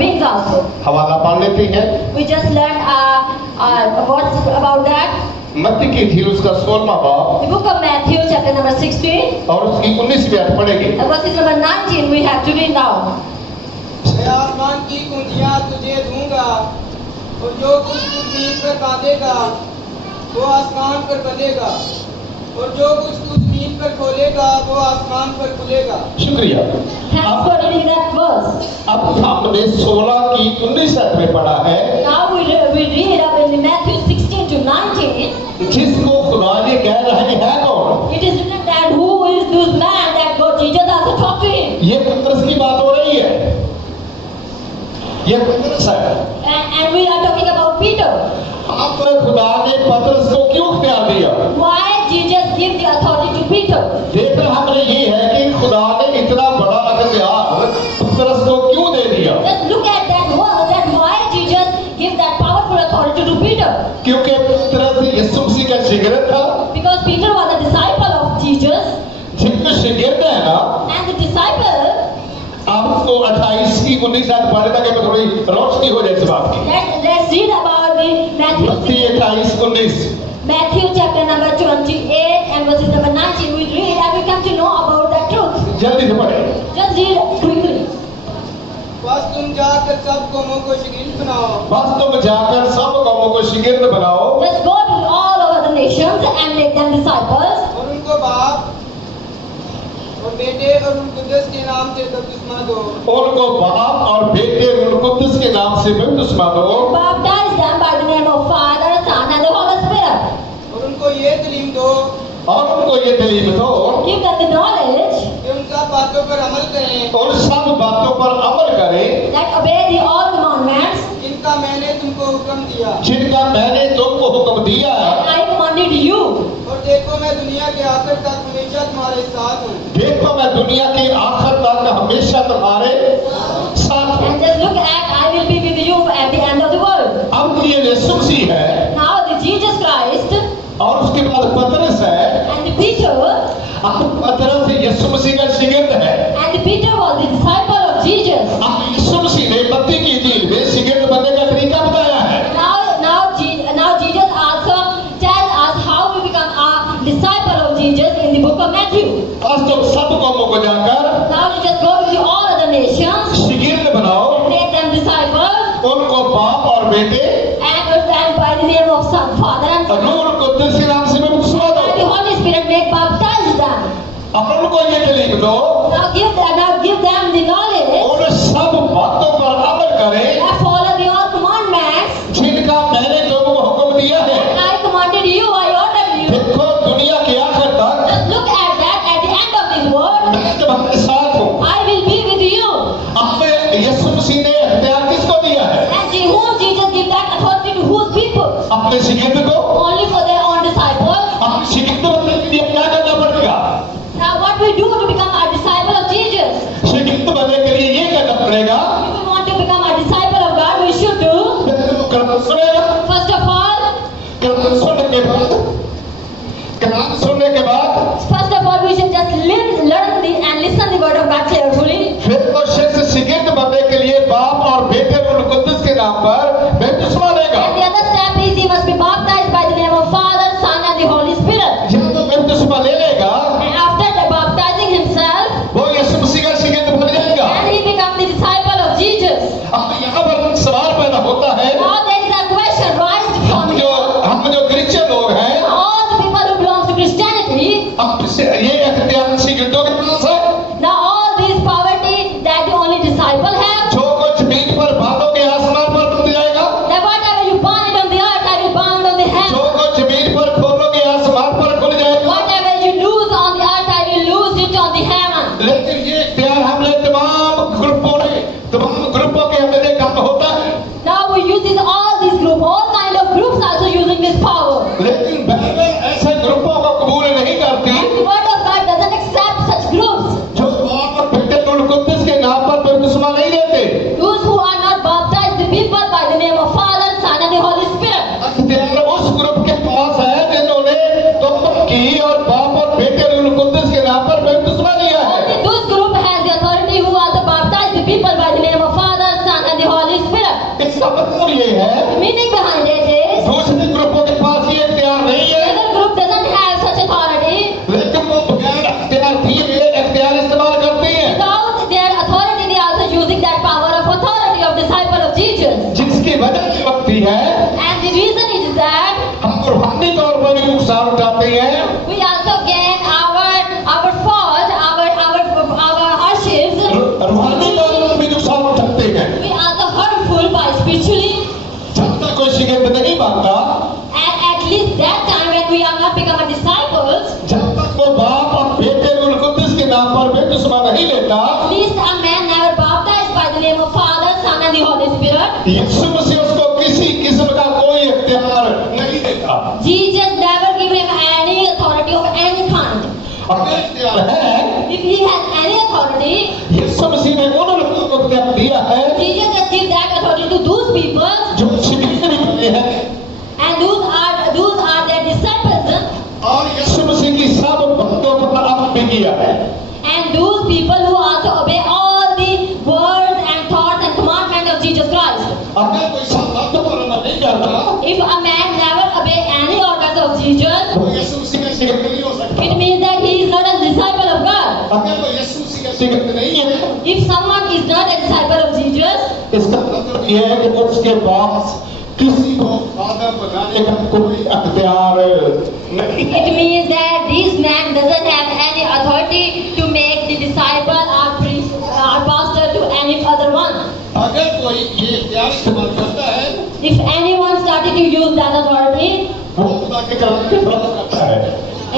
beings also. हवाला पढ़ लेते हैं। We just learned what's about that. मत्ती की इंजील उसका 16वां बाब The book of Matthew, chapter number 16, और उसकी 19वीं आयत पढ़ेंगे। verses number 19. We have to read now. मैं आसमान की कुंजियां तुझे दूंगा और जो कुछ तू जमीन पर बांधेगा वो आसमान पर बंधेगा और जो कुछ तू जमीन पर खोलेगा वो आसमान पर खुलेगा। शुक्रिया। Thanks for reading that verse. अब हमने 16 की 19 आयत में पढ़ा है, Now we read up in Matthew 16 to 19. जिसको खुदा ने कह रहे हैं कौन? It is written that who is this man that God Jesus also talked to him. ये पतरस की बात हो रही है। ये पतरस है। And we are talking about Peter. अब खुदा ने पतरस को क्यों इख्तियार दिया? Why Jesus give the authority to Peter? देखना हमने ये है कि खुदा ने इतना बड़ा इख्तियार पतरस को क्यों दे दिया? Just look at that word, that why Jesus give that powerful authority to Peter. क्योंकि पतरस यीशु मसीह का शिगिर्द था। Because Peter was a disciple of Jesus, जितने शिगिर्द है ना, and the disciple, आपको 28 की 19 आयत पढ़ने तक में थोड़ी रोशनी हो जाए इस बात की। let's read about the मत्ती 28 19 Matthew chapter number 28 and verses number 19. We read and we come to know about that truth. जल्दी से पढ़े। Just read quickly. बस तुम जाकर सब कौमों को शागिर्द बनाओ बस तुम जाकर सब कौमों को शिगिर्द बनाओ Just go to all over the nations and make them disciples, और उनको बाप और बेटे और कुद्दुस के नाम से बपतिस्मा दो उनको बाप और बेटे कुद्दुस के नाम से बपतिस्मा दो baptize them by the name of Father, Son and the Holy Spirit. और उनको ये तालीम दो और उनको ये तालीम दो Give them the knowledge कि उन सब बातों पर अमल करें और सब बातों पर अमल करें that obey the all commandments जिनका मैंने तुमको हुक्म दिया। जिनका मैंने तुमको हुक्म दिया that I commanded you. और देखो मैं दुनिया के आखिर तक हमेशा तुम्हारे साथ हूँ। देखो मैं दुनिया के आखिर तक हमेशा तुम्हारे साथ हूं। And just look at, I will be with you at the end of the world. अब ये यीशु मसीह है Now the Jesus Christ और उसके बाद पतरस है। and the Peter, अब पतरस यीशु मसीह का शिगिर्द है। and the Peter was the disciple of Jesus. अब यीशु मसीह ने मत्ती की इंजील में शिगिर्द बनने का तरीका बताया है। Now Jesus also tells us how we become a disciple of Jesus in the book of Matthew. आज तुम सब कौमों को जाकर Now you just go to all other nations शिगिर्द बनाओ and make them disciples उनको बाप और बेटे and by the name of Son, Father and Son. रूह और कुद्दुस के नाम से बपतिस्मा दो By the Holy Spirit make baptize them. और उनको ये तालीम दो Now give them the knowledge उन सब बातों पर अमल करें that follow the all commandments. जिनका मैंने तुमको हुक्म दिया है। I commanded you, I ordered you. देखो दुनिया के आखिर तक Just look at that at the end of this word. मैं तुम्हारे साथ हूँ। I will be with you. अब यीशु मसीह ने इख्तियार किसको दिया है? And whom Jesus give that authority to whose people? अपने शिगिर्द को। Only for their own disciples. अब शिगिर्द बनने के लिए क्या करना पड़ेगा? Now what we do to become a disciple of Jesus? शिगिर्द बनने के लिए ये करना पड़ेगा। If we want to become a disciple of God, we should do. कलाम सुनेगा। First of all, कलाम सुनने के बाद first of all, we should just learn and listen the word of God carefully. फिर वो शख्स शिगिर्द बनने के लिए बाप और बेटे और कुद्दुस के नाम पर बपतिस्मा लेगा। And the other step is he must be baptized by the name of Father, Son and the Holy Spirit. जब वो बपतिस्मा ले लेगा And after the baptizing himself, वो यीशु मसीह का शिगिर्द बन जाएगा। and he becomes the disciple of Jesus. अब यहाँ पर सवाल पैदा होता है Now there is a question raised from हम जो क्रिश्चियन लोग हैं all the people who belong to Christianity. अब ये इख्तियार शिगिर्दों के पास है। Now all this poverty that the only disciple have. जो कुछ जमीन पर बांधोगे आसमान पर बन जाएगा। That whatever you bind on the earth, I will bind on the जो heaven. कुछ जमीन पर खोलोगे आसमान पर खुल जाएगा। Whatever you lose on the earth, I will lose it on the heaven. लेकिन ये इख्तियार हमने तमाम ग्रुपों के हमने देखा होता है। Now we use all these groups, all kind of groups also using this power. लेकिन बाइबल ऐसे ग्रुपों को कबूल नहीं करती And the word of God doesn't accept such groups. जो बाप और बेटे और कुद्दुस के नाम पर बपतिस्मा नहीं लेते। Those who are not baptized, the people by the name of Father, Son and the Holy Spirit. इख्तियार उस ग्रुप के पास है जिन्होंने तौबा की और बाप और बेटे और कुद्दुस के नाम पर बपतिस्मा लिया है। Only those group has the authority who are baptized the people by the name of Father, इसका मतलब ये है meaning behind it is दूसरे ग्रुपों के पास ये इख्तियार नहीं है, the other group doesn't have such authority. लेकिन वो बगैर इख्तियार दिए इख्तियार इस्तेमाल करते हैं, Without their authority, they are also using that power of authority of disciple of Jesus. जिसकी वजह ये होती है And the reason is that हम रूहानी तौर पर भी नुकसान उठाते हैं, we also gain our fault, our hardships. रूहानी तौर पर भी नुकसान उठाते हैं। We are also hurtful by spiritually. जब तक कोई शिकायत नहीं मानता, And at least that time when we are not become a disciples, जब तक वो बाप और बेटे रूह कुद्दुस के नाम पर बपतिस्मा नहीं लेता, at least a man never baptized by the name of Father, Son and the Holy Spirit. यीशु मसीह उसको किसी किस्म का कोई इख्तियार नहीं देता। Jesus never give him any authority of any kind. अगर इख्तियार है, If he has any authority, यीशु मसीह ने उन लोगों को इख्तियार दिया है Jesus just give that authority to those people, जो शिकायत नहीं करते हैं, and those are their disciples, और यीशु मसीह की सब भक्तों पर अमल भी किया है। and those people who also obey all the words and thoughts and commandments of Jesus Christ. अगर कोई सब भक्तों पर अमल नहीं करता, If a man never obey any orders of Jesus, तो यीशु मसीह का शिकायत नहीं हो सकता। it means that he is not a disciple of God. अगर कोई यीशु मसीह का शिकायत नहीं है, If someone is not a disciple of Jesus, इसका मतलब ये है कि उसके पास किसी को फादर बनाने का कोई अख्तियार नहीं है। it means that this man doesn't have any authority to make the disciple or priest or pastor to any other one. अगर कोई ये इख्तियार इस्तेमाल करता है, If anyone started to use that authority, वो खुदा के कलाम के खिलाफ करता है।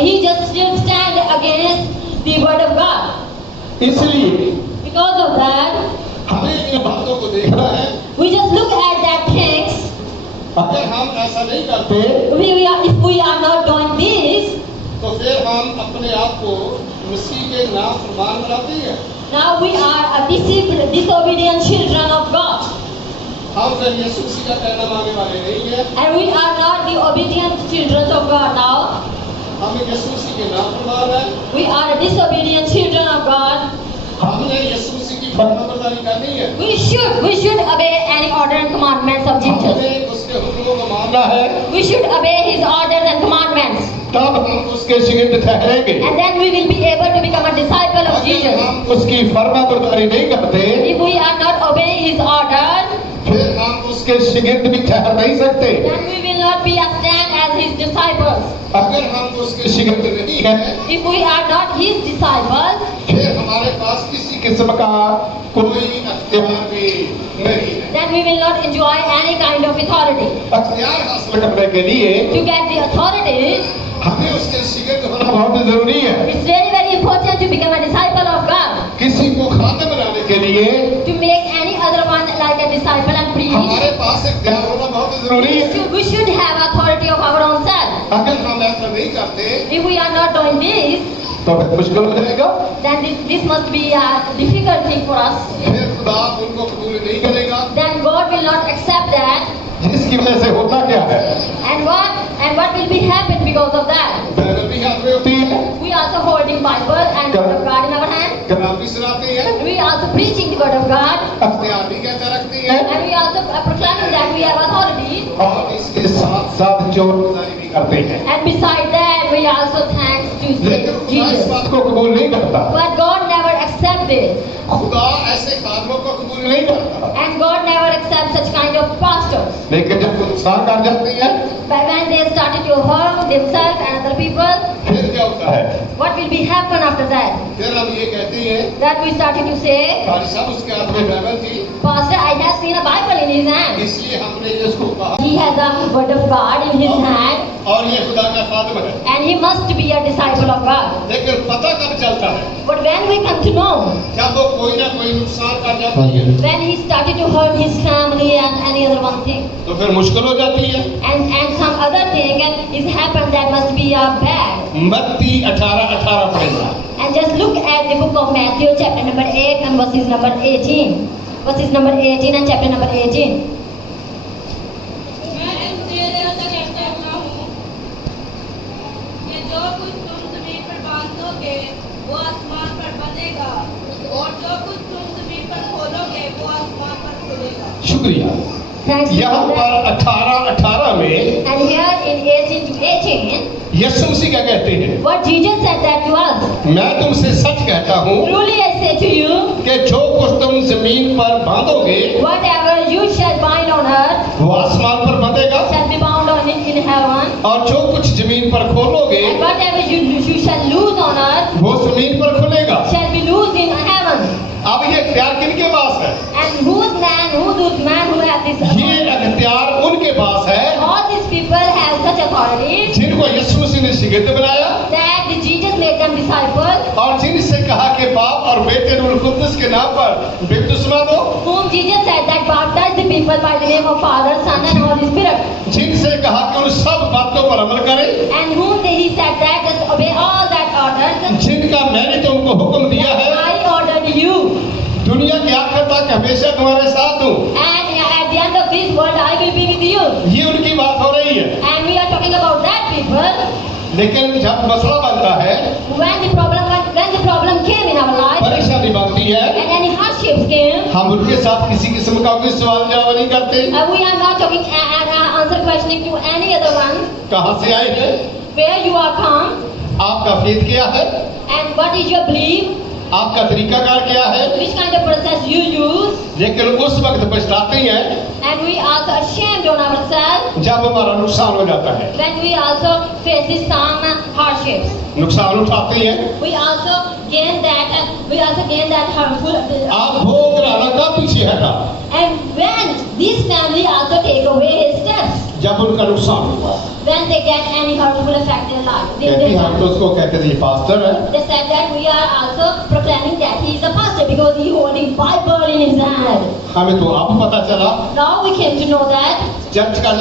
he just still stand against the word of God. इसलिए Because of that, हमें इन बातों को देखना है। we just look at that things. अगर हम ऐसा नहीं करते, If we are not doing this, तो फिर हम अपने आप को मसीह के नाफरमान बनाते हैं। now we are a disobedient children of God. हम फिर यीशु मसीह का कहना मानने वाले नहीं हैं। And we are not the obedient children of God now. हम यीशु मसीह के नाफरमान हैं। We are a disobedient children of God. हमने यीशु मसीह की फरमाबरदारी करनी है। We should obey any order and commandments of Jesus. हमें उसके हुक्मों को मानना है, We should obey His orders and commandments. तब हम उसके शिगिर्द ठहरेंगे। And then we will be able to become a disciple of अगर Jesus. हम उसकी फरमाबरदारी नहीं करते, If we are not obeying His orders, फिर हम उसके शिगिर्द भी ठहर नहीं सकते। then we will not be a stand as His disciples. अगर हम उसके शिगिर्द नहीं हैं, If we are not His disciples, फिर हमारे पास किसी किस्म का कोई अख्तियार भी नहीं है। then we will not enjoy any kind of authority. अख्तियार हासिल करने के लिए To get the authorities, हमें उसके शिगिर्द होना बहुत जरूरी है। it's very important to become a disciple of God. किसी को खाते बनाने के लिए To make any other one like a disciple and priest, हमारे पास इख्तियार होना बहुत जरूरी है। we should have authority of our own self. अगर हम ऐसा नहीं करते, If we are not doing this, तो फिर मुश्किल हो जाएगा। then this must be a difficult thing for us. फिर खुदा उनको कबूल नहीं करेगा। Then God will not accept that. जिसकी वजह से होता क्या है, And what will be happen because of that? Bible भी हाथ में होती है, We also holding Bible and word of God in our hand. कलाम भी सुनाते हैं, We also preaching the word of God. अख्तियार भी कहते रखते हैं, And we also proclaiming that we have authority. और इसके साथ साथ जोरगुजारी भी करते हैं। And beside that, we also thanks to लेकिन खुदा इस Jesus. बात को कबूल नहीं करता। But God never accepts it. खुदा ऐसे कामों को कबूल नहीं करता। And God never accepts such kind of pastors. लेकिन जब वो नुकसान कर जाते हैं, But when they started to harm themselves and other people, फिर क्या होता है? what will be happen after that? फिर हम ये कहते हैं, That we started to say, कारी साहब उसके हाथ में बाइबल थी, Pastor, I have seen a Bible in his hand. इसलिए हमने ये उसको कहा, He has the word of God in his hand, और ये खुदा का खादिम है। and he must be a disciple of God. लेकिन पता कब चलता है? But when we come to know, जब वो कोई ना कोई नुकसान कर जाती है, when he started to hurt his family and any other one thing, तो फिर मुश्किल हो जाती है। and some other thing is happened that must be bad. मत्ती 18:18 पढ़ेगा। And just look at the book of Matthew, chapter number 8 and verses number 18. Verses number 18 and chapter number 18. मैं तुमसे यह कहता हूँ कि जो कुछ तुम जमीन पर बांधोगे वो आसमान पर बंधेगा और जो कुछ तुम जमीन पर खोलोगे वो आसमान पर खुलेगा। शुक्रिया। Thanks be to यहाँ God. पर 18 में And here in 18 to 18, यीशु मसीह क्या कहते हैं? what Jesus said that to us, मैं तुमसे सच कहता हूँ truly I say to you, कि जो कुछ तुम जमीन पर बांधोगे whatever you shall bind on earth वो आसमान पर बंधेगा, shall be bound on in heaven, और जो कुछ जमीन पर खोलोगे and whatever you shall loose on earth वो जमीन पर खुलेगा। shall be loosed in heaven. अब ये इख्तियार किनके पास है? And whose man who have this ये authority? इख्तियार उनके पास है All these people have such authority जिनको यीशु मसीह ने शिगिर्द बनाया that the Jesus made them disciples, और जिनसे कहा कि बाप और बेटे रूह कुद्दुस के नाम पर बपतिस्मा दो, whom Jesus said that baptize the people by the name of Father, Son and Holy Spirit, जिनसे कहा कि उन सब बातों पर अमल करें, and whom he said that just obey all that orders. जिनका मैंने तुमको हुक्म दिया है I ordered you, दुनिया के आखिर तक हमेशा तुम्हारे साथ हूँ। and at the end of this world I will be with you. ये उनकी बात हो रही है। And we are talking about that people. लेकिन जब मसला बनता है, When the problem came in our life, परेशानी बनती है, and any hardships came, हम उनके साथ किसी किस्म का कोई सवाल जवाब नहीं करते। we are not talking and answer questioning to any other one. कहाँ से आए हैं? Where you are come, आपका फेथ क्या है? and what is your belief, आपका तरीकाकार क्या है? which kind of process you use, लेकिन उस वक्त पछताते हैं and we also ashamed on ourselves जब हमारा नुकसान हो जाता है। when we also faces some hardships. नुकसान उठाते हैं। We also gain that harmful. आप भोग रहा का पीछे हटा And when this family also take away his steps, जब उनका नुकसान हुआ, when they get any harmful effect in life, कहती हम तो उसको कहते थे ये पास्टर है, they said that we are also proclaiming that he is a pastor because he holding Bible in his hand. हमें तो अब पता चला Now we came to know that, church का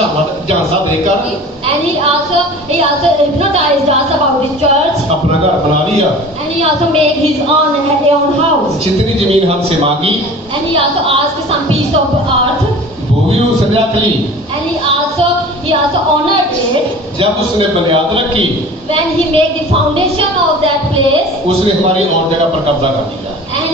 झांसा देकर and he also hypnotized us about the church, अपना घर बना लिया, and he also made his own house, जितनी जमीन हमसे मांगी and he also asked some piece of earth, वो भी उसने रख ली। and he also honored it. जब उसने बुनियाद रखी When he made the foundation of that place, उसने हमारी और जगह पर कब्जा कर लिया। and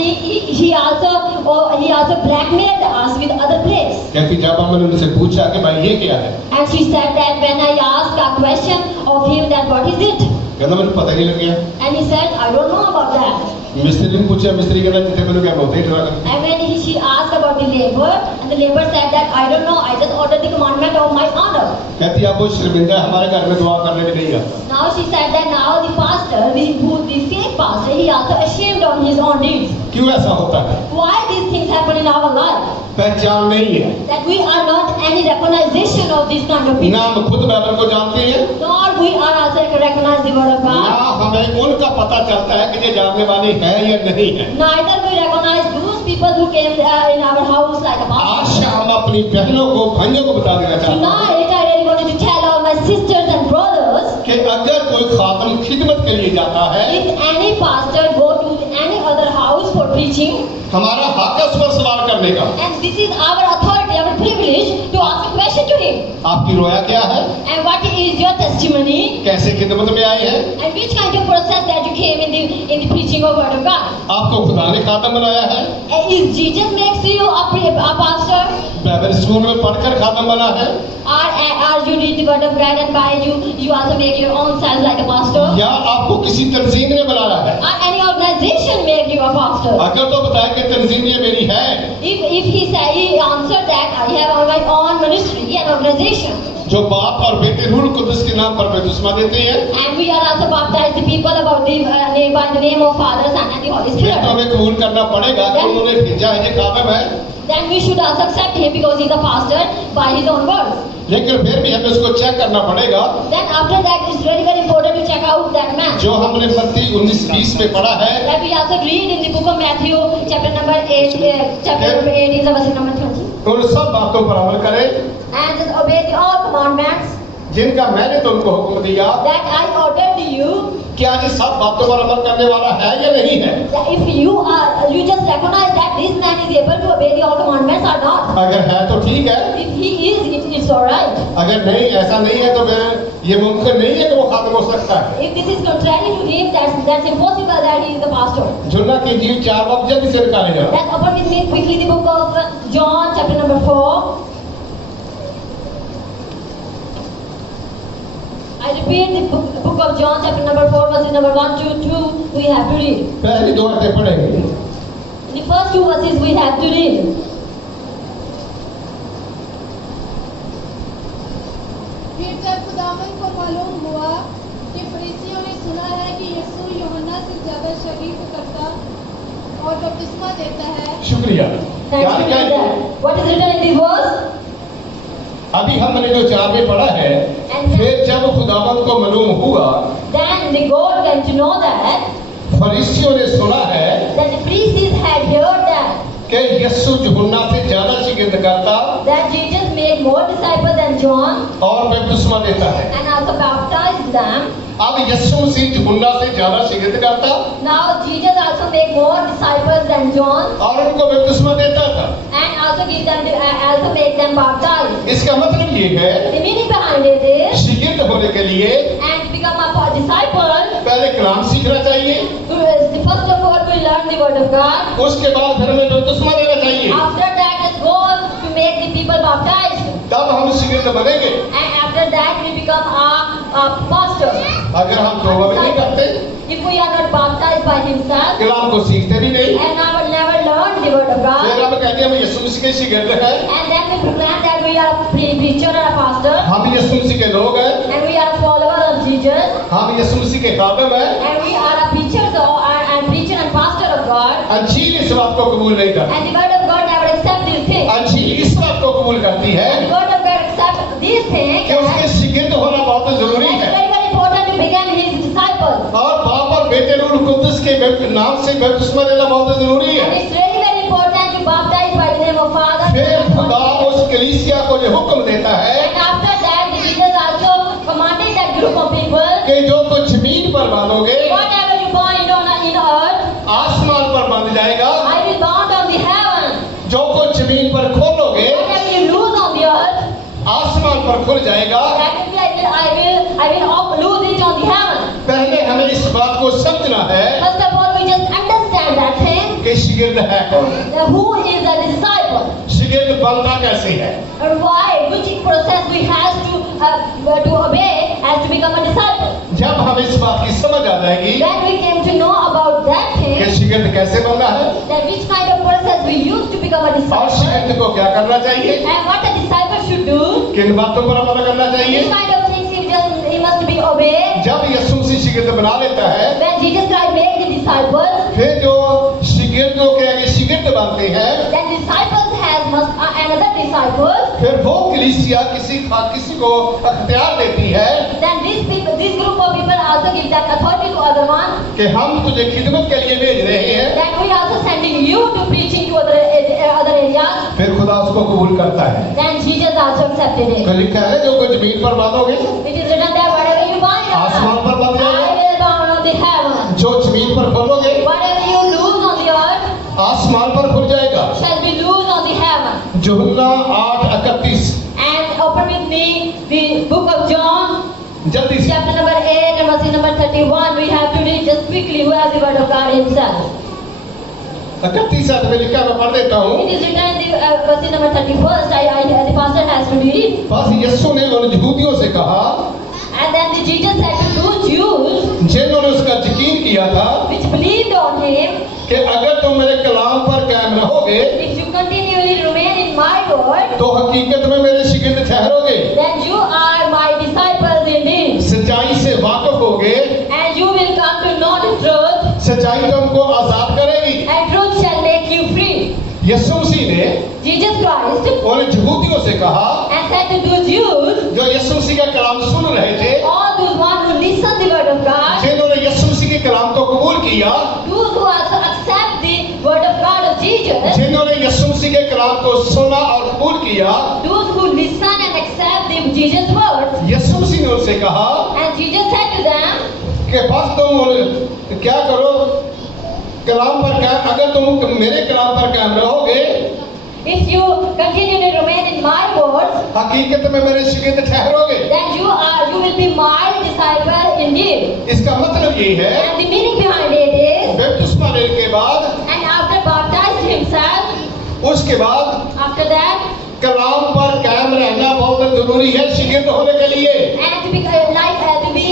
he also blackmailed us with other place. कहती जब हमने उनसे पूछा कि भाई ये क्या है, And she said that when I asked a question of him that what is it, कहता मुझे पता ही नहीं लग गया। and he said I don't know about that. मिस्त्री ने पूछा, मिस्त्री कहता जितने मैंने क्या बहुत ही डरा कर And when she asked about the labor, and the labor said that I don't know, I just ordered the commandment of my honor. कहती आप वो शर्मिंदा हमारे घर में दुआ करने भी नहीं आता। Now she said that now the pastor, the fake pastor, he also ashamed on his own deeds. क्यों ऐसा होता है? Why these things happen in our life? पहचान नहीं है, That we are not any recognition of these kind of people. ना हम खुद बाइबल को जानते हैं, Nor we are also recognize the word of ना God. हमें उनका पता चलता है कि ये जानने वाले हैं या नहीं है। Neither we recognize those people who came in our house like a आज pastor. शाम अपनी बहनों को भाइयों को बता देना चाहता हूँ Tonight I really wanted to tell all my sisters and brothers, कि अगर कोई खातम खिदमत के लिए जाता है, if any pastor go to any other house for preaching, हमारा हक है उस पर सवाल करने का। and this is our authority, our privilege to ask a question to him. आपकी रोया क्या है? And what is your testimony? कैसे खिदमत में आए हैं? And which kind of process that you came in the preaching of word of God? आपको खुदा ने खातम बनाया है? And is Jesus makes you a pastor? Bible school में पढ़कर खातम बना है? Or you read the word of God and by you also make your own self like a pastor? या आपको किसी तंजीम ने बनाया है? Or any organization make you a pastor? अगर तो बताए कि तंजीम ये मेरी है, If he answered that I have my own ministry and organization, जो बाप और बेटे रूह कुद्दुस के नाम पर बपतिस्मा देते हैं, and we are also baptized the people about the name by the name of Father, Son and the Holy फिर तो Spirit, हमें कबूल करना पड़ेगा कि उन्होंने भेजा है, ये काबिल है। then we should also accept him because he is a pastor by his own words. लेकिन फिर भी हमें उसको चेक करना पड़ेगा। Then after that it's very very important to check out that man. जो हमने मत्ती 19:20 में पढ़ा है That we also read in the book of Matthew, chapter number 8, chapter number 18, verse number 20. उन सब बातों पर अमल करें And just obey the all commandments जिनका मैंने तुमको हुक्म दिया। that I ordered you. क्या ये सब बातों पर अमल करने वाला है या नहीं है? That if you just recognize that this man is able to obey the all commandments or not. अगर है तो ठीक है, If he is, it's alright. अगर नहीं ऐसा नहीं है तो फिर ये मुमकिन नहीं है कि वो खात्म हो सकता है। If this is contrary to him, that's impossible that he is the pastor. जुन्ना की जीव 4 वक्त जल्दी से निकाले जाओ। Then open with me quickly the book of John, chapter number 4. Let's read the book of John, chapter number 4, verses number 1 to 2. We have to read. पहली दो आयतें पढ़ेंगे। The first two verses we have to read. फिर जब खुदावंद को मालूम हुआ कि फरीसियों ने सुना है कि यीशु यूहन्ना से ज्यादा शरीफ करता और बपतिस्मा देता है। शुक्रिया। Thanks क्या be क्या to God. What is written in this verse? अभी हमने जो 4 में पढ़ा है, फिर जब खुदावंद को मालूम हुआ, Then the God came to know that फरीसियों ने सुना है the priests had heard कि यीशु यूहन्ना से ज्यादा शिगिर्द करता that Jesus made more disciples than John और बपतिस्मा देता है। and also baptized them. अब यीशु मसीह यूहन्ना से ज्यादा शिगिर्द करता Now Jesus also made more disciples than John और उनको बपतिस्मा देता था। and also also make them baptized. इसका मतलब ये है, The meaning behind it is, शिगिर्द होने के लिए and to become a disciple, पहले कलाम सीखना चाहिए, first of all we learn the word of God. उसके बाद फिर हमें बपतिस्मा देना चाहिए, After that, let's go to make the people baptized, तब हम शिगिर्द बनेंगे। and after that we become a pastor. अगर हम तौबा भी नहीं करते, If we are not baptized by himself कलाम को सीखते भी नहीं, and never learn the word of फिर God, हम कहते हैं हम यीशु मसीह के शिगिर्द हैं, and then we proclaim that we are a preacher or a pastor, हम यीशु मसीह के लोग हैं, and we are a follower of Jesus, हम यीशु मसीह के खादिम हैं। and we are a preacher and preacher and pastor of God, अंजील इस बात को कबूल नहीं करती, and the word of God never accept these things. अंजील इस बात को कबूल करती है And the word of God accept these things. कि उसके And शिगिर्द होना बहुत जरूरी it's है very important to become his disciple. और बाप और बेटे रूह कुद्दुस के नाम से बपतिस्मा लेना बहुत जरूरी And है। it's very important to baptize by the name of Father. फिर खुदा उस कलीसिया को ये हुक्म देता है And after that, Jesus also commanded that group of people, कि जो कुछ जमीन पर बांधोगे whatever you bind on in earth, आसमान पर बांध जाएगा, I will bound on the heaven. जो कुछ जमीन पर खोलोगे Whatever you lose on the earth, आसमान पर खुल जाएगा। that will be, I will lose it on the heaven. पहले हमें इस बात को समझना है First of all, we just understand that thing. कि शिगिर्द है कौन, That who is the disciple? शिगिर्द बनता कैसे है। And why, which process we have to obey as to become a disciple. जब हमें इस बात की समझ आ जाएगी When we came to know about that कि thing, शिगिर्द कैसे बनना है that which kind of process we use to become a और disciple, शिगिर्द को क्या करना चाहिए, and what a disciple should do, किन बातों पर अमल करना चाहिए। which kind of things he must be obeyed. जब यीशु मसीह शिगिर्द बना लेता है, When Jesus Christ made the disciples, फिर जो शिगिर्दों के आगे शिगिर्द बनते हैं, then disciples has another disciples. फिर वो कलीसिया किसी को अख्तियार देती है Then this group of people also give that authority to other one. कि हम तुझे खिदमत के लिए भेज रहे हैं। That we also sending you to preaching to other areas. फिर खुदा उसको कबूल करता है। Then Jesus also accepted it. तो लिखा है जो कुछ जमीन पर बांधोगे It is written that whatever you bind on आसमान पर बांध earth, जाएगा, I will bound on the heaven. जो जमीन पर खोलोगे Whatever you lose on the earth आसमान पर खुल जाएगा। shall be loose on the heaven. यूहन्ना 8:31 And open with me the book of John, जल्दी से chapter number 8 and verse number 31. We have to read just quickly who has the word of God himself. 31 में लिखा, मैं पढ़ देता हूँ। It is written in the verse number 31st. The pastor has to read it. बस यीशु ने उन यहूदियों से कहा And then Jesus said to those Jews जिन्होंने उसका यकीन किया था which believed on him, कि अगर तुम मेरे कलाम पर कायम रहोगे if you continually remain in my word, तो हकीकत में मेरे शिगिर्द ठहरोगे, then you are my disciples indeed, सच्चाई से वाकिफ होगे, and you will come to know the truth, सच्चाई तुमको आजाद करेगी। and truth shall make you free. यीशु मसीह ने Jesus Christ उन यहूदियों से कहा and said to those Jews, जो यीशु मसीह का कलाम सुन रहे थे, all those one who listen the word of God, जिन्होंने यीशु मसीह के कलाम को कबूल किया, those who also accept the word of God of Jesus, जिन्होंने यीशु मसीह के कलाम को सुना और कबूल किया, those who listen and accept the Jesus words, यीशु मसीह ने उनसे कहा and Jesus said to them, कि बस तुम क्या करो, कलाम पर अगर तुम मेरे कलाम पर कायम रहोगे, if you continue to remain in my words, हकीकत में मेरे शिगिर्द ठहरोगे। then you will be my disciple indeed. इसका मतलब ये है And the meaning behind it is, बपतिस्मा लेने के बाद, and after baptized himself, उसके बाद after that, कलाम पर कायम रहना बहुत जरूरी है शिगिर्द होने के लिए। and to be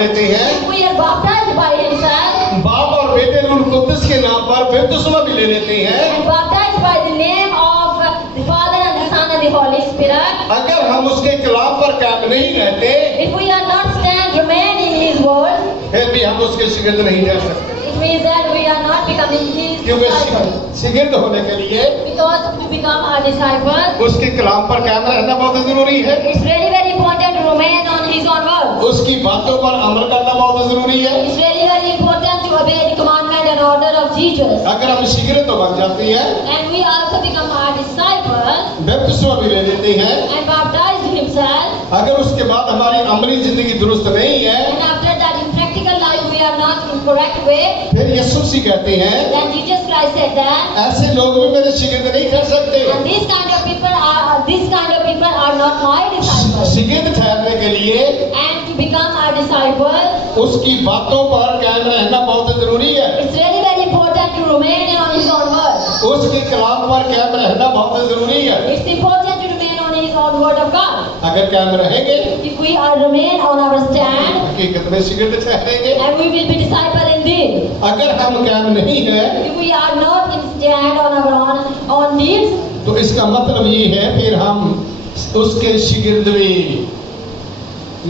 लेते हैं, if we are baptized by Himself, बाप और बेटे रूह कुद्दुस के नाम पर बपतिस्मा भी ले लेते हैं, and baptized by the name of the Father and the Son and the Holy Spirit, अगर हम उसके खिलाफ पर कायम नहीं रहते, if we are not stand remain in His word, फिर भी हम उसके शिगिर्द नहीं रह सकते। it means that we are not becoming His क्योंकि disciples. शिगिर्द होने के लिए Because to become a disciple, उसके कलाम पर कायम रहना बहुत जरूरी है, it's really very important to remain on His own word. उसकी बातों पर अमल करना बहुत जरूरी है। It's really very important to obey the commandment and order of Jesus. अगर हम शिगिर्द तो बन जाती हैं, And we also become a disciple बपतिस्मा भी ले लेते हैं, and baptized Himself. अगर उसके बाद हमारी अमली जिंदगी दुरुस्त नहीं है, And after that, in practical life, we are not in correct way. फिर यीशु मसीह कहते हैं Then Jesus Christ said that, ऐसे लोग भी मेरे शिगिर्द नहीं कर सकते। and these kind of people are not my disciples. शिगिर्द ठहरने के लिए And to become a disciple, उसकी बातों पर कायम रहना बहुत जरूरी है, it's really very important to remain on His own word. उसके कलाम पर कायम रहना बहुत जरूरी है। It's important to remain on His own word of God. अगर कायम रहेंगे, If we are remain on our stand, हकीकत में शिगिर्द ठहरेंगे। and we will be disciple indeed. अगर हम कायम नहीं है, If we are not in stand on our own needs, तो इसका मतलब ये है फिर हम उसके शिगिर्द भी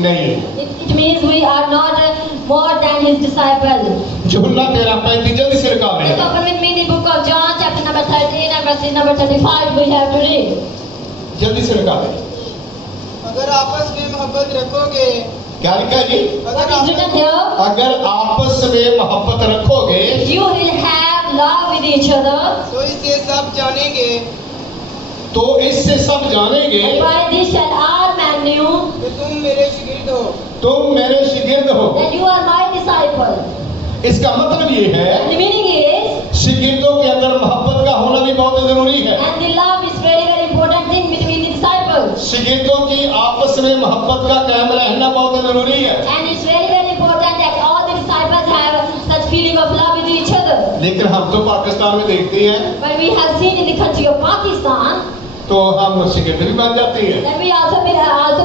नहीं। it means we are not more than His disciple. यूहन्ना 13:35 जल्दी से निकाल Let's लें। open with me the book of John, chapter number 13 and verse number 35 we have to read. जल्दी से निकालें। अगर आपस में मोहब्बत रखोगे, क्या लिखा जी? अगर What is written आपस here? अगर आपस में मोहब्बत रखोगे, If you will have love with each other, तो इससे सब जानेंगे तो इससे सब जानेंगे and by this shall all men know कि तुम मेरे शिगिर्द हो। तुम मेरे शिगिर्द हो। that you are my disciple. इसका मतलब ये है And the meaning is, शिगिर्दों के अंदर मोहब्बत का होना भी बहुत जरूरी है। and the love is very very important thing between the disciples. शिगिर्दों की आपस में मोहब्बत का कायम रहना बहुत जरूरी है। And it's very very important that all the disciples have such feeling of love with each other. लेकिन हम तो पाकिस्तान में देखते हैं But we have seen in the country of Pakistan तो हम शिगिर्द भी बन जाते हैं। that we also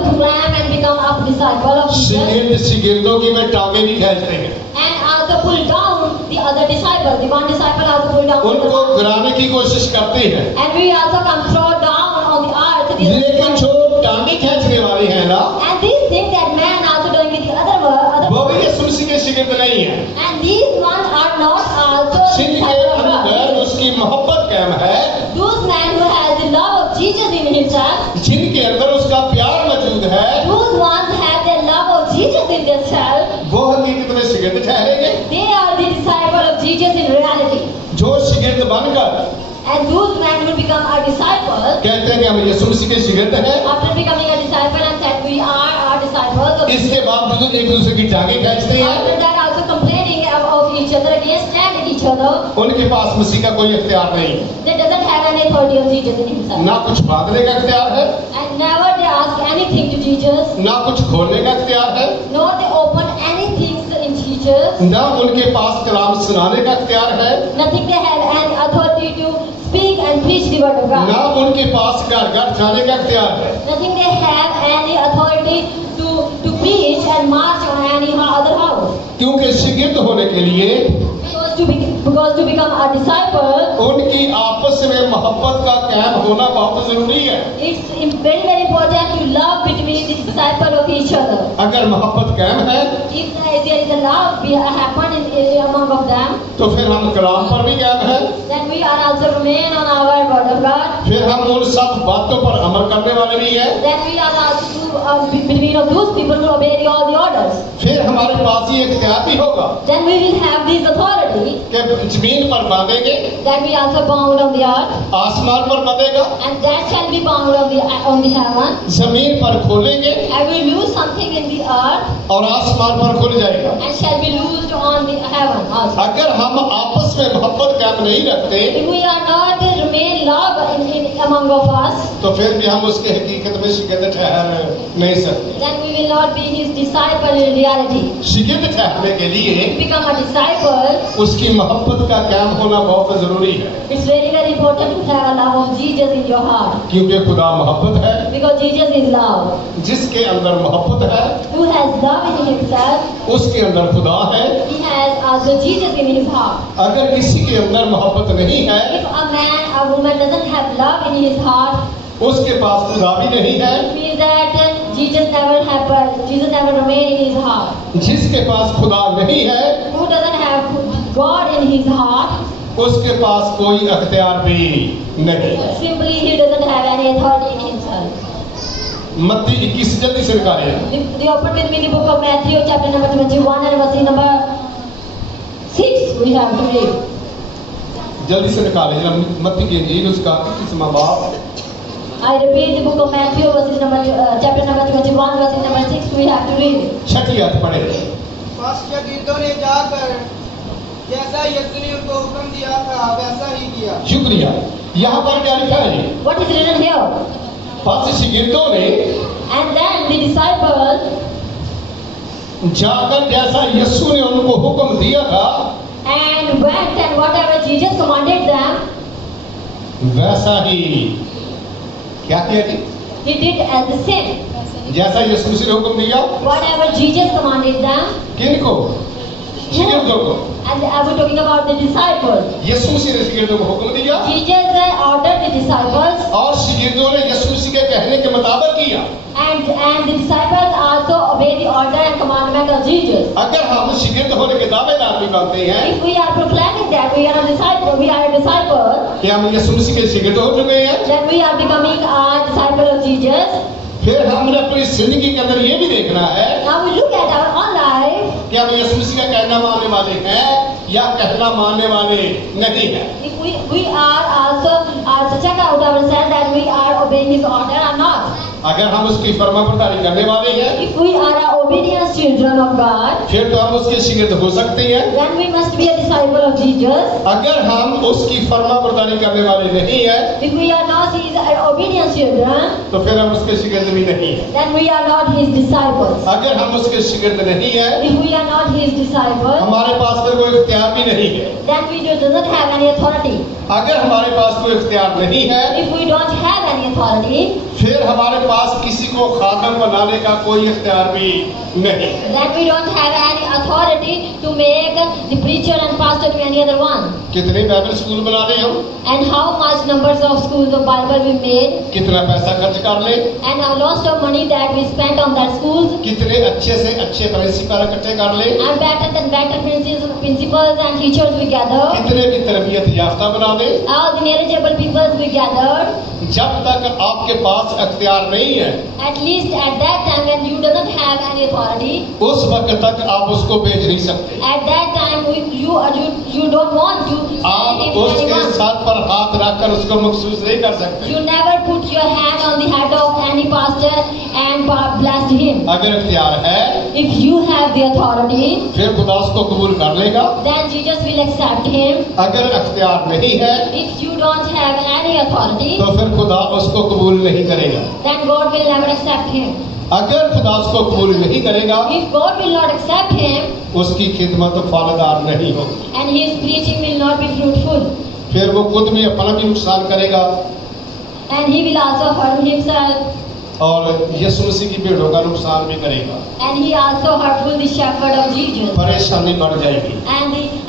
proclaim and become a disciple of Jesus शिगिर्दों की में टांगे भी खींचते हैं, and also pull down the other disciple. The one disciple also pull down the उनको other. गिराने की कोशिश करते हैं। And we also come throw down on the earth. लेकिन जो टांगे खींचने वाले हैं ना, And these things that man also doing with the other वो भी यीशु मसीह के शिगिर्द नहीं है। and these ones are not also जिनके disciple of अंदर God. उसकी मोहब्बत कायम है, Those men who has the love of Jesus in himself, जिनके अंदर उसका प्यार मौजूद है, those ones have the love of Jesus in themselves, वो हकीकत में शिगिर्द ठहरेंगे। they are the disciple of Jesus in reality. जो शिगिर्द बनकर And those men will become our disciples कहते हैं कि हम यीशु मसीह के शिगिर्द हैं, after becoming a disciple and said we are our disciples of इसके Jesus. बावजूद एक दूसरे की टांगे खींचते हैं, After that also complaining of each other against stand at each other, उनके पास मसीह का कोई इख्तियार नहीं, they doesn't have any authority of Jesus in himself. ना कुछ बांधने का इख्तियार है, And never they ask anything to Jesus, ना कुछ खोलने का इख्तियार है, nor they open anything in Jesus. ना उनके पास कलाम सुनाने का इख्तियार है, Nothing they have any authority to speak and preach the word of ना God. उनके पास घर घर जाने का इख्तियार है। Nothing they have any authority to preach and march on any other house. क्योंकि शिगिर्द होने के लिए Because to become a disciple, उनकी आपस में मोहब्बत का कायम होना बहुत जरूरी है। it's very very important to love between the disciple of each other. अगर मोहब्बत कायम है If there is a love be happen among of them, तो फिर हम कलाम पर भी कायम है, then we are also remain on our word of God. फिर हम उन सब बातों पर अमल करने वाले भी हैं, Then we are also between of those people who obey all the orders. फिर हमारे पास ये इख्तियार भी होगा Then we will have this authority कि जमीन पर बांधेंगे, that we also bound on the earth, आसमान पर बांधेगा, and that shall be bound on the heaven. जमीन पर खोलेंगे And we lose something in the earth और आसमान पर खुल जाएगा। and shall be loosed on the heaven also. अगर हम आपस में मोहब्बत कायम नहीं रखते If we are not remain love among of us, तो फिर भी हम उसके हकीकत में शिगिर्द ठहर नहीं सकते। then we will not be his disciple in reality. शिगिर्द ठहरने के लिए To become a disciple, उसकी मोहब्बत का कायम होना बहुत जरूरी है, it's very very important to have a love of Jesus in your heart, क्योंकि खुदा मोहब्बत है। because Jesus is love. जिसके अंदर मोहब्बत है Who has love in himself, उसके अंदर खुदा है। he has also Jesus in his heart. अगर किसी के अंदर मोहब्बत नहीं है, If a man, a woman doesn't have love in his heart, उसके पास खुदा भी नहीं है। it means that Jesus never happened, Jesus never remained in his heart. जिसके पास खुदा नहीं है, Who doesn't have God in his heart, उसके पास कोई अख्तियार भी नहीं है। simply he doesn't have any authority in himself. मत्ती 21 जल्दी से निकालिए। The open with me the book of Matthew chapter number 21 and verse number 6 we have to read. जल्दी से निकालिए जरा मत्ती की इंजील उसका 21वां बाब। I repeat the book of Matthew verses number chapter number 21 verse number 6 we have to read. छठी आयत पढ़े। बस शागिर्दों ने जाकर जैसा यीशु ने उनको हुक्म दिया था वैसा ही किया। शुक्रिया। यहाँ पर क्या लिखा है? What is written here? बस शिगिर्दों ने And then the disciples जाकर जैसा यीशु ने उनको हुक्म दिया था and went and whatever Jesus commanded them, वैसा ही क्या किया जी? he did as the same. जैसा यीशु मसीह ने हुक्म दिया Whatever Jesus commanded them, किनको? शिगिर्दों को। and I was talking about the disciples. यीशु मसीह ने शिगिर्दों को हुक्म दिया Jesus ordered the disciples, और शिगिर्दों ने यीशु मसीह के कहने के मुताबिक किया। and the disciples also obey the order and commandment of Jesus. अगर हम शिगिर्द होने के दावेदार भी बनते हैं If we are proclaiming that we are a disciple, कि हम यीशु मसीह के शिगिर्द हो चुके हैं, then we are becoming a disciple of Jesus. फिर हमने अपनी जिंदगी के अंदर ये भी देखना है Now we look at our own life. कि हम यीशु मसीह का कहना मानने वाले हैं या कहना मानने वाले नहीं हैं। If we are also to check out ourselves that we are obeying His order or not. अगर हम उसकी फरमाबरदारी करने वाले हैं If we are obedient children of God, फिर तो हम उसके शिगिर्द हो सकते हैं। then we must be a disciple of Jesus. अगर हम उसकी फरमाबरदारी करने वाले नहीं हैं If we are not His obedient children, तो फिर हम उसके शिगिर्द भी नहीं हैं। then we are not His disciples. अगर हम उसके शिगिर्द नहीं हैं, If we are not His disciples, हमारे पास फिर कोई इख्तियार भी नहीं है। then we doesn't have any authority. अगर हमारे पास कोई इख्तियार नहीं है, If we don't have any authority, फिर हमारे पास किसी को खादम बनाने का कोई इख्तियार भी नहीं। then we don't have any authority to make the preacher and pastor to any other one. कितने बाइबल स्कूल बना लें हम, And how much numbers of schools of Bible we made, कितना पैसा खर्च कर लें, and a lot of money that we spent on that schools, कितने अच्छे से अच्छे प्रिंसिपल इकट्ठे कर लें, and better principals and teachers we gathered, कितने भी तरबियत याफ्ता बना दें, all the knowledgeable people we gathered, जब तक आपके पास इख्तियार नहीं है at least at that time when you doesn't have any authority, उस वक्त तक आप उसको भेज नहीं सकते। at that time you don't want to आप send it to उसके anyone. सर पर हाथ रखकर उसको महसूस नहीं कर सकते। You never put your hand on the head of any pastor and blessed him. अगर इख्तियार है If you have the authority, फिर खुदा उसको कबूल कर लेगा। then Jesus will accept him. अगर इख्तियार नहीं है If you don't have any authority, तो फिर खुदा उसको कबूल नहीं करेगा। then God will never accept him. अगर खुदा उसको कबूल नहीं करेगा If God will not accept him, उसकी खिदमत फलदार नहीं होगी, and his preaching will not be fruitful, फिर वो खुद भी अपना भी नुकसान करेगा and he will also harm himself, और यीशु मसीह की भीड़ों का नुकसान भी करेगा। and he also hurtful the shepherd of Jesus, परेशानी बढ़ जाएगी।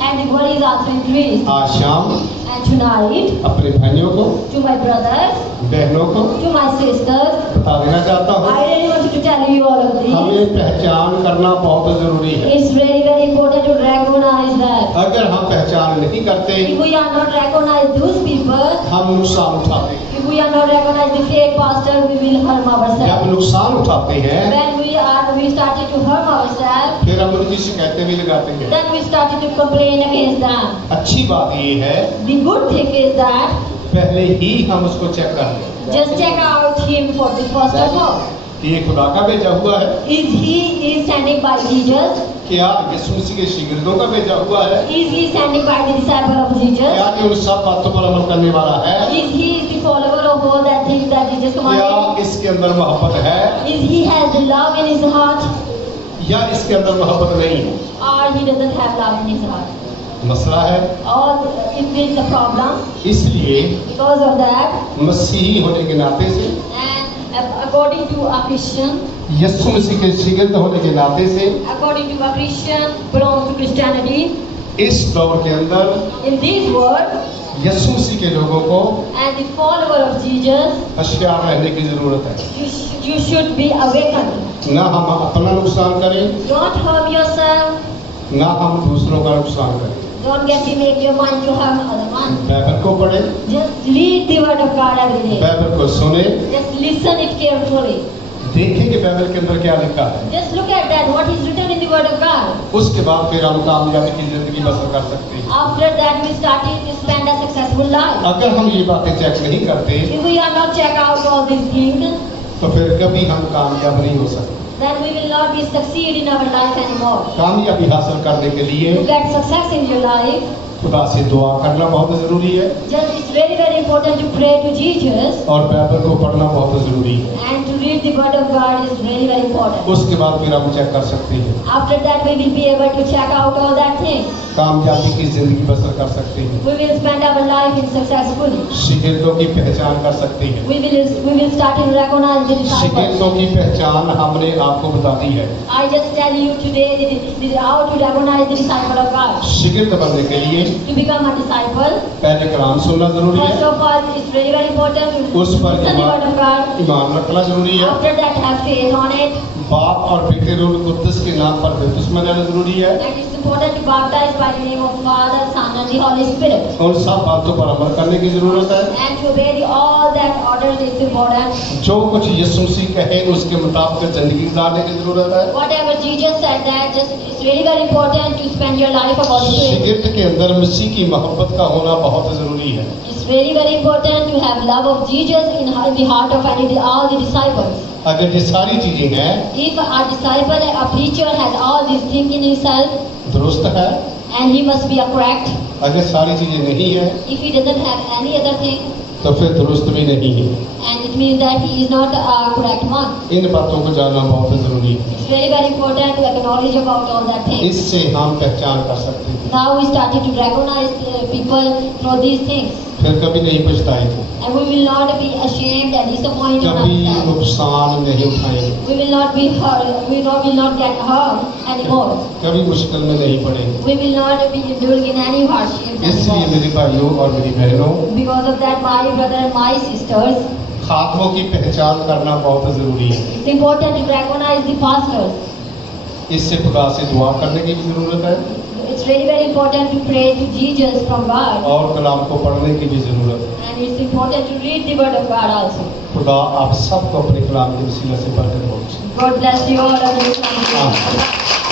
and the worry is also increased. आज शाम And tonight, अपने भाइयों को, to my brothers, बहनों को to my sisters, बता देना चाहता हूँ, I really want to tell you all of this. हमें पहचान करना बहुत जरूरी है। It's very very important to recognize that. अगर हम पहचान नहीं करते If we are not recognize those people, हम नुकसान उठाते हैं। if we are not recognize the fake pastor, we will harm जब ourselves. नुकसान उठाते हैं When we started to harm ourselves, फिर हम उनकी शिकायतें भी लगाते हैं। then we started to complain against them. अच्छी बात ये है The good thing is that पहले ही हम उसको चेक कर लें just check out him first of all. कि ये खुदा का भेजा हुआ है Is he standing by Jesus? क्या यीशु मसीह के शिगिर्दों का भेजा हुआ है? Is he standing by the disciple of Jesus? क्या ये उन सब बातों पर अमल करने वाला है? Is he the follower of all that things that Jesus क्या commanded? इसके अंदर मोहब्बत है Is he has the love in his heart, या इसके अंदर मोहब्बत नहीं है? or he doesn't have love in his heart? मसला है। Or if there is a problem, इसलिए because of that, मसीही होने के नाते से, and according to a Christian, यीशु मसीह के शिगिर्द होने के नाते से, according to a Christian belongs to Christianity, इस दौर के अंदर in this world, यीशु मसीह के लोगों को and the follower of Jesus, होशियार रहने की जरूरत है। you should be awakened. ना हम अपना नुकसान करें, Don't harm yourself. ना हम दूसरों का नुकसान करें। Don't get to make your mind to harm other one. Bible को पढ़े, Just read the word of God every day. Bible को सुने, Just listen it carefully. देखें कि बाइबल के अंदर क्या लिखा है। Just look at that, what is written in the word of God. उसके बाद फिर हम कामयाबी की जिंदगी बसर कर सकते हैं। After that, we started to spend a successful life. अगर हम ये बातें चेक नहीं करते If we are not check out all these things, तो फिर कभी हम कामयाब नहीं हो सकते। then we will not be succeed in our life anymore. कामयाबी हासिल करने के लिए To get success in your life, खुदा से दुआ करना बहुत जरूरी है just it's very very important to pray to Jesus, और बाइबल को पढ़ना बहुत जरूरी है। and to read the word of God is very very important. उसके बाद फिर हम चेक कर सकते हैं, After that, we will be able to check out all that things. कामयाबी की जिंदगी बसर कर सकते हैं, We will spend our life in successfully. शिगिर्दों की पहचान कर सकते हैं। We will start to recognize the disciples. शिगिर्दों की पहचान हमने आपको बता दी है। I just tell you today how to recognize the disciple of God. शिगिर्द बनने के लिए To become a disciple, पहले कलाम सुनना जरूरी first है, of all, it's very very important to उस पर listen the word of God. ईमान रखना जरूरी है, After that, have faith on it. बाप और बेटे रूह कुद्दुस के नाम पर बपतिस्मा लेना जरूरी है। And it's important to baptize by the name of Father, Son, and the Holy Spirit. उन सब बातों पर अमल करने की जरूरत है। And to obey all that orders is important. जो कुछ यीशु मसीह कहे उसके मुताबिक जिंदगी गुजारने की जरूरत है। Whatever Jesus said, that just it's very very important to spend your life according to it. शिगिर्द के अंदर मसीह की मोहब्बत का होना बहुत जरूरी है। It's very very important to have love of Jesus in the heart of all the disciples. अगर ये सारी चीजें हैं, If a disciple, a preacher has all these things in himself, दुरुस्त है। and he must be a correct. अगर सारी चीजें नहीं है If he doesn't have any other thing, तो फिर दुरुस्त भी नहीं है। and it means that he is not a correct one. इन बातों को जानना बहुत जरूरी है, It's very very important to acknowledge about all that things. इससे हम पहचान कर सकते हैं, Now we started to recognize people through these things, फिर कभी नहीं पछताएंगे, and we will not be ashamed and disappointed on कभी ourselves. नुकसान नहीं उठाएंगे, We will not be hurt. We will not get harmed anymore. कभी मुश्किल में नहीं पड़ेंगे। We will not be enduring in any hardships इसलिए anymore. मेरे भाइयों और मेरी बहनों, Because of that, my brother and my sisters, खातमों की पहचान करना बहुत जरूरी है। it's important to recognize the pastors. इससे खुदा से दुआ करने की भी जरूरत है It's very very important to pray to Jesus from God, और कलाम को पढ़ने की भी जरूरत है। and it's important to read the word of God also. खुदा आप सबको अपने कलाम के वसीले से बरकत बख्शे। God bless you all. And you. आमीन।